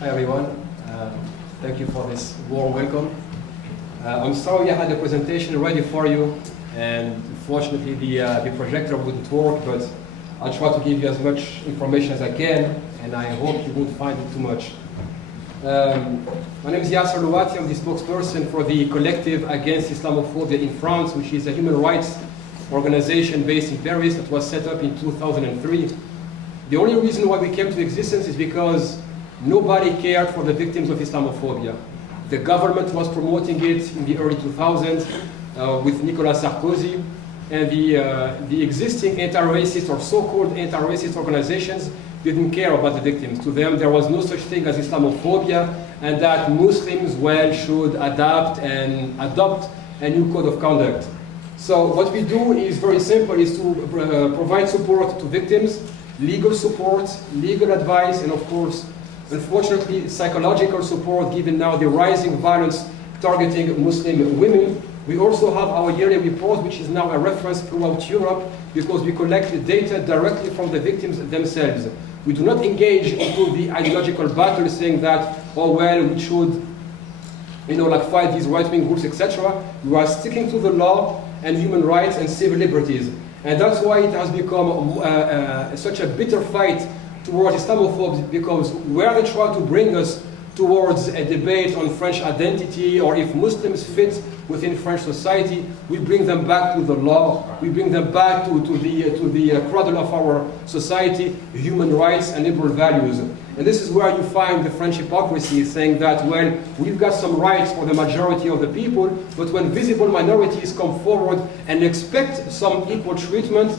Hi everyone. Thank you for this warm welcome. I'm sorry I had a presentation ready for you, and fortunately the projector wouldn't work, but I'll try to give you as much information as I can, and I hope you won't find it too much. My name is Yasser Louati. I'm the spokesperson for the Collective Against Islamophobia in France, which is a human rights organization based in Paris that was set up in 2003. The only reason why we came to existence is because nobody cared for the victims of Islamophobia. The government was promoting it in the early 2000s with Nicolas Sarkozy, and the existing anti-racist or so-called anti-racist organizations didn't care about the victims. To them, there was no such thing as Islamophobia, and that Muslims, well, should adapt and adopt a new code of conduct. So what we do is very simple, is to provide support to victims, legal support, legal advice, and of course, unfortunately, psychological support, given now the rising violence targeting Muslim women. We also have our yearly report, which is now a reference throughout Europe, because we collect data directly from the victims themselves. We do not engage into the ideological battle saying that, oh well, we should, fight these right-wing groups, etc. We are sticking to the law and human rights and civil liberties. And that's why it has become such a bitter fight towards Islamophobes, because where they try to bring us towards a debate on French identity, or if Muslims fit within French society, we bring them back to the law, we bring them back to the cradle of our society, human rights and liberal values. And this is where you find the French hypocrisy, saying that, well, we've got some rights for the majority of the people, but when visible minorities come forward and expect some equal treatment,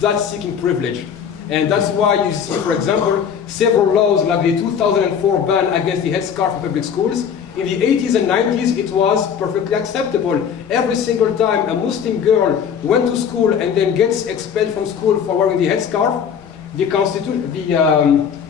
that's seeking privilege. And that's why you see, for example, several laws like the 2004 ban against the headscarf in public schools. In the 80s and 90s, it was perfectly acceptable. Every single time a Muslim girl went to school and then gets expelled from school for wearing the headscarf,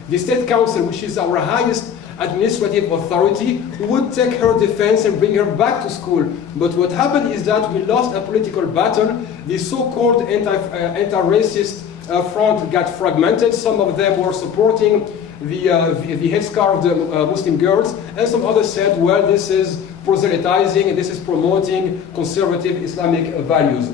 the State Council, which is our highest administrative authority, would take her defense and bring her back to school. But what happened is that we lost a political battle. The so-called anti-racist front got fragmented. Some of them were supporting the headscarf of the Muslim girls, and some others said, well, this is proselytizing and this is promoting conservative Islamic values.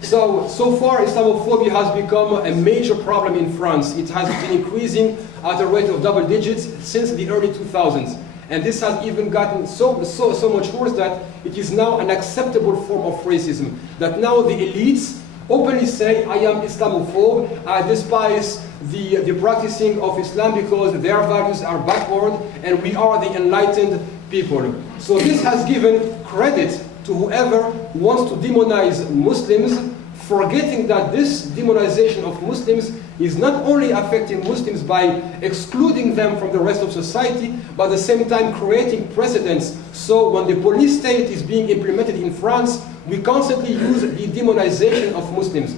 So far, Islamophobia has become a major problem in France. It has been increasing at a rate of double digits since the early 2000s. And this has even gotten so much worse that it is now an acceptable form of racism. That now the elites openly say, I am Islamophobe, I despise the practicing of Islam because their values are backward and we are the enlightened people. So this has given credit to whoever wants to demonize Muslims, forgetting that this demonization of Muslims is not only affecting Muslims by excluding them from the rest of society, but at the same time creating precedents. So when the police state is being implemented in France, we constantly use the demonization of Muslims.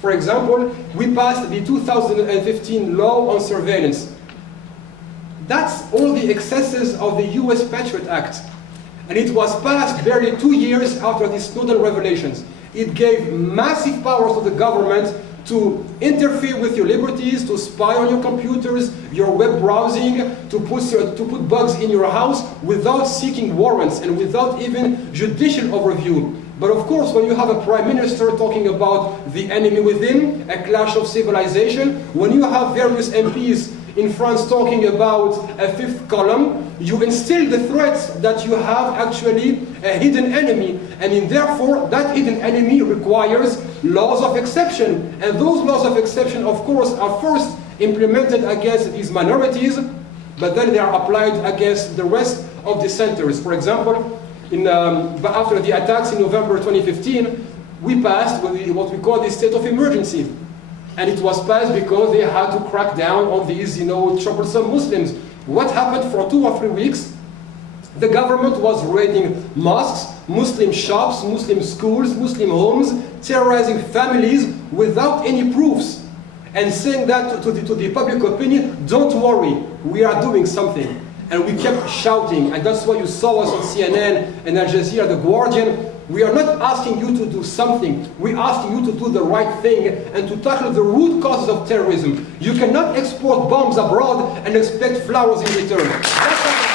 For example, we passed the 2015 law on surveillance. That's all the excesses of the US Patriot Act. And it was passed barely 2 years after the Snowden revelations. It gave massive powers to the government to interfere with your liberties, to spy on your computers, your web browsing, to put bugs in your house without seeking warrants and without even judicial overview. But of course, when you have a prime minister talking about the enemy within, a clash of civilization, when you have various MPs in France talking about a fifth column, you instill the threat that you have actually a hidden enemy, and therefore that hidden enemy requires laws of exception. And those laws of exception, of course, are first implemented against these minorities, but then they are applied against the rest of the centers. For example, after the attacks in November 2015, we passed what we call the state of emergency. And it was passed because they had to crack down on these, troublesome Muslims. What happened for 2 or 3 weeks? The government was raiding mosques, Muslim shops, Muslim schools, Muslim homes, terrorizing families without any proofs, and saying that to the public opinion, don't worry, we are doing something. And we kept shouting, and that's why you saw us on CNN and Al Jazeera, The Guardian, we are not asking you to do something. We're asking you to do the right thing and to tackle the root causes of terrorism. You cannot export bombs abroad and expect flowers in return. That's not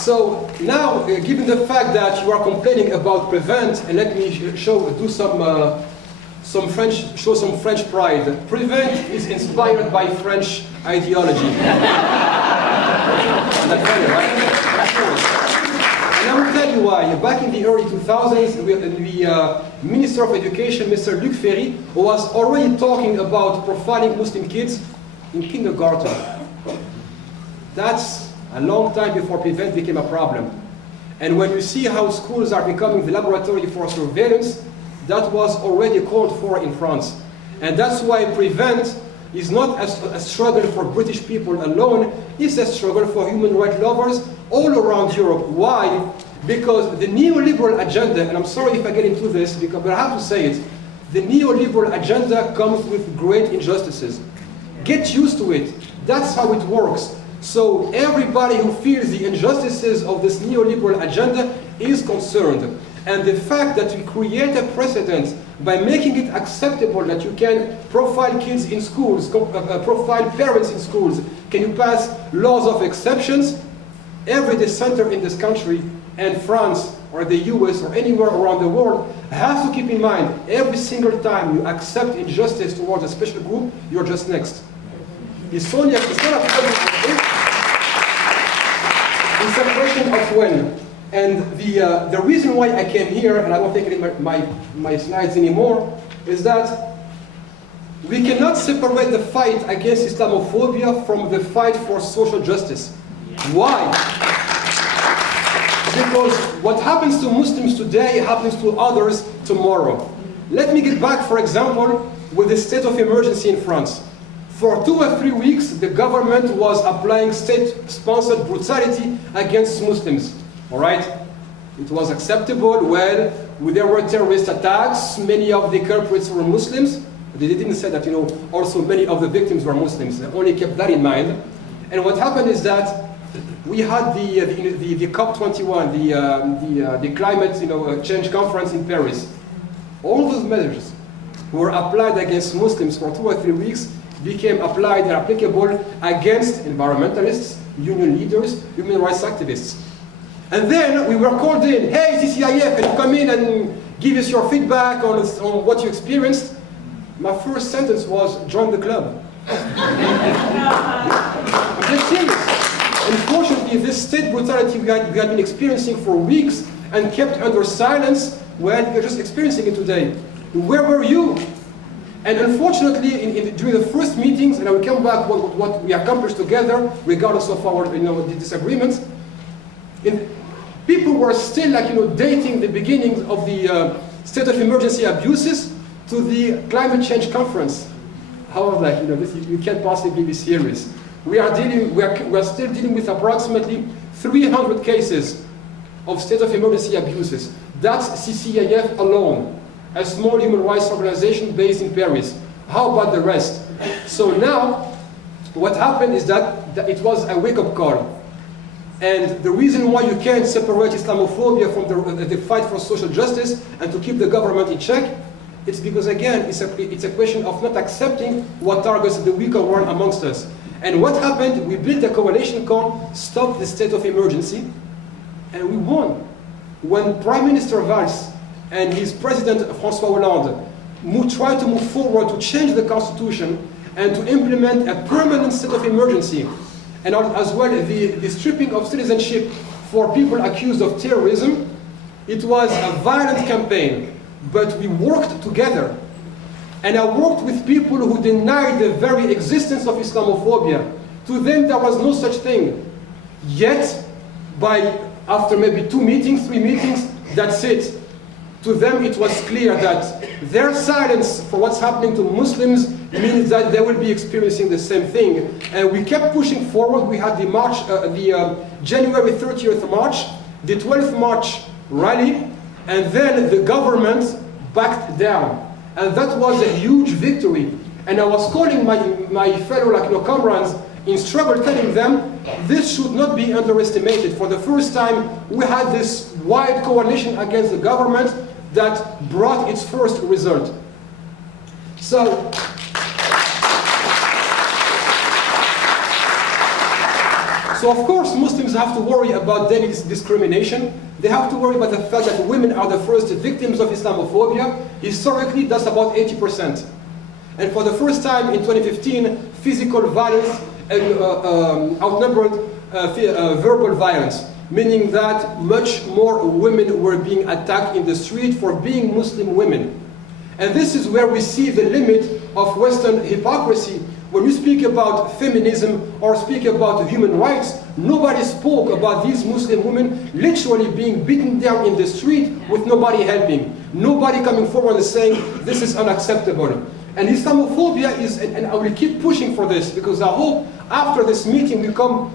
So now, given the fact that you are complaining about Prevent, and let me show some French pride. Prevent is inspired by French ideology. That's funny, right? And I will tell you why. Back in the early 2000s, the Minister of Education, Mr. Luc Ferry, was already talking about profiling Muslim kids in kindergarten. That's a long time before Prevent became a problem. And when you see how schools are becoming the laboratory for surveillance, that was already called for in France. And that's why Prevent is not a struggle for British people alone, it's a struggle for human rights lovers all around Europe. Why? Because the neoliberal agenda, and I'm sorry if I get into this, but I have to say it, the neoliberal agenda comes with great injustices. Get used to it. That's how it works. So everybody who feels the injustices of this neoliberal agenda is concerned. And the fact that we create a precedent by making it acceptable that you can profile kids in schools, profile parents in schools, can you pass laws of exceptions? Every dissenter in this country, and France, or the US, or anywhere around the world, has to keep in mind, every single time you accept injustice towards a special group, you're just next. It's not a it's a question of when. And the reason why I came here, and I won't take it in my slides anymore, is that we cannot separate the fight against Islamophobia from the fight for social justice. Why? Because what happens to Muslims today happens to others tomorrow. Let me get back, for example, with the state of emergency in France. For 2 or 3 weeks, the government was applying state-sponsored brutality against Muslims. All right? It was acceptable. Well, there were terrorist attacks. Many of the culprits were Muslims. They didn't say that, also many of the victims were Muslims. They only kept that in mind. And what happened is that we had the COP21, the climate change conference in Paris. All those measures were applied against Muslims for 2 or 3 weeks became applied and applicable against environmentalists, union leaders, human rights activists. And then we were called in, hey, CCIF, can you come in and give us your feedback on what you experienced? My first sentence was, join the club. I'm just serious. Unfortunately, this state brutality we had been experiencing for weeks and kept under silence, well, you're just experiencing it today. Where were you? And unfortunately, during the first meetings, and I will come back what we accomplished together, regardless of our disagreements, people were still dating the beginnings of the state of emergency abuses to the climate change conference. How was that? You can't possibly be serious. We are still dealing with approximately 300 cases of state of emergency abuses. That's CCIF alone, a small human rights organization based in Paris. How about the rest? So now, what happened is that it was a wake-up call. And the reason why you can't separate Islamophobia from the fight for social justice and to keep the government in check, it's because, again, it's a question of not accepting what targets the weaker one amongst us. And what happened? We built a coalition called Stop the State of Emergency, and we won. When Prime Minister Valls and his President François Hollande tried to move forward to change the Constitution and to implement a permanent state of emergency, and as well the stripping of citizenship for people accused of terrorism, it was a violent campaign, but we worked together. And I worked with people who denied the very existence of Islamophobia. To them, there was no such thing. Yet, after maybe 2 meetings, 3 meetings, that's it. To them, it was clear that their silence for what's happening to Muslims means that they will be experiencing the same thing. And we kept pushing forward. We had the January 30th March, the 12th March rally, and then the government backed down. And that was a huge victory. And I was calling my fellow comrades in struggle, telling them this should not be underestimated. For the first time, we had this wide coalition against the government that brought its first result. So, of course, Muslims have to worry about daily discrimination. They have to worry about the fact that women are the first victims of Islamophobia. Historically, that's about 80%. And for the first time in 2015, physical violence outnumbered verbal violence, meaning that much more women were being attacked in the street for being Muslim women. And this is where we see the limit of Western hypocrisy. When we speak about feminism or speak about human rights, nobody spoke about these Muslim women literally being beaten down in the street with nobody helping. Nobody coming forward and saying, this is unacceptable. And Islamophobia is, and I will keep pushing for this, because I hope after this meeting we come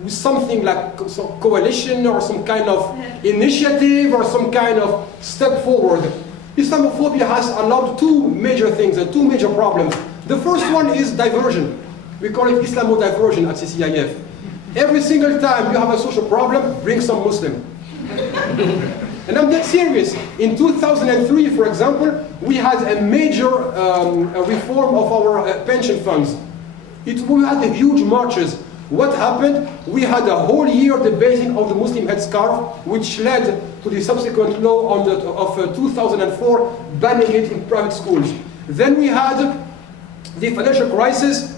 with something like some coalition or some kind of initiative or some kind of step forward. Islamophobia has allowed two major things and two major problems. The first one is diversion. We call it Islamodiversion at CCIF. Every single time you have a social problem, bring some Muslim. And I'm dead serious. In 2003, for example, we had a major reform of our pension funds. We had huge marches. What happened? We had a whole year debating on the Muslim headscarf, which led to the subsequent law of 2004 banning it in private schools. Then we had the financial crisis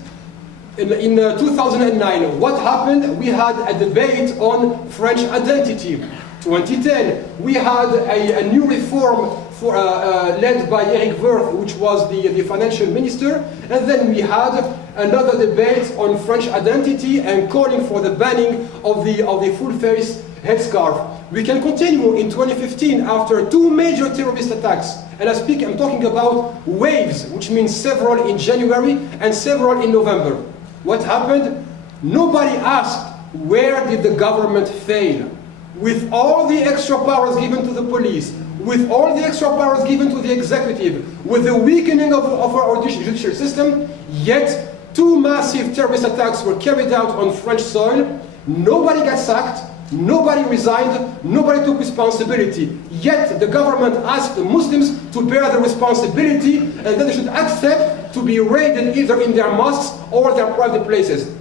in 2009. What happened? We had a debate on French identity. 2010, we had a new reform led by Eric Woerth, which was the financial minister, and then we had another debate on French identity and calling for the banning of the full-face headscarf. We can continue in 2015 after two major terrorist attacks, and I'm talking about waves, which means several in January and several in November. What happened? Nobody asked, where did the government fail? With all the extra powers given to the police, with all the extra powers given to the executive, with the weakening of our judicial system, yet two massive terrorist attacks were carried out on French soil. Nobody got sacked, nobody resigned, nobody took responsibility. Yet the government asked the Muslims to bear the responsibility, and that they should accept to be raided either in their mosques or their private places.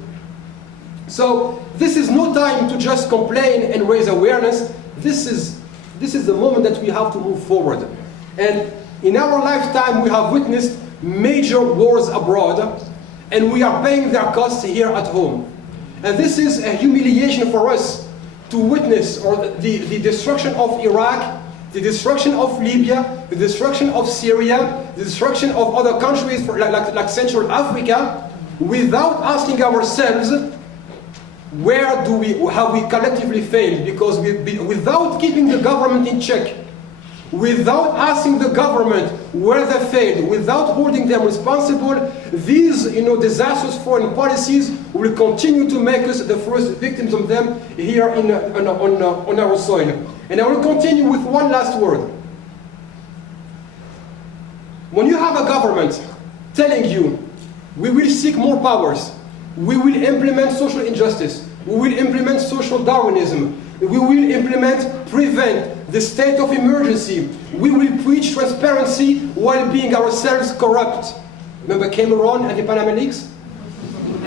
So this is no time to just complain and raise awareness. This is the moment that we have to move forward. And in our lifetime, we have witnessed major wars abroad, and we are paying their costs here at home. And this is a humiliation for us to witness the destruction of Iraq, the destruction of Libya, the destruction of Syria, the destruction of other countries like Central Africa, without asking ourselves, where have we collectively failed? Because without keeping the government in check, without asking the government where they failed, without holding them responsible, these disastrous foreign policies will continue to make us the first victims of them here on our soil. And I will continue with one last word. When you have a government telling you, we will seek more powers, we will implement social injustice, we will implement social Darwinism, we will prevent the state of emergency, we will preach transparency while being ourselves corrupt. Remember Cameron and the Panama Leaks?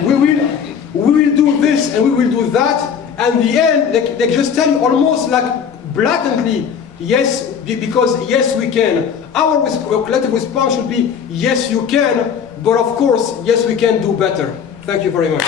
We will do this and we will do that, and in the end they just tell you almost like blatantly, yes, because yes we can. Our collective response should be, yes you can, but of course, yes we can do better. Thank you very much.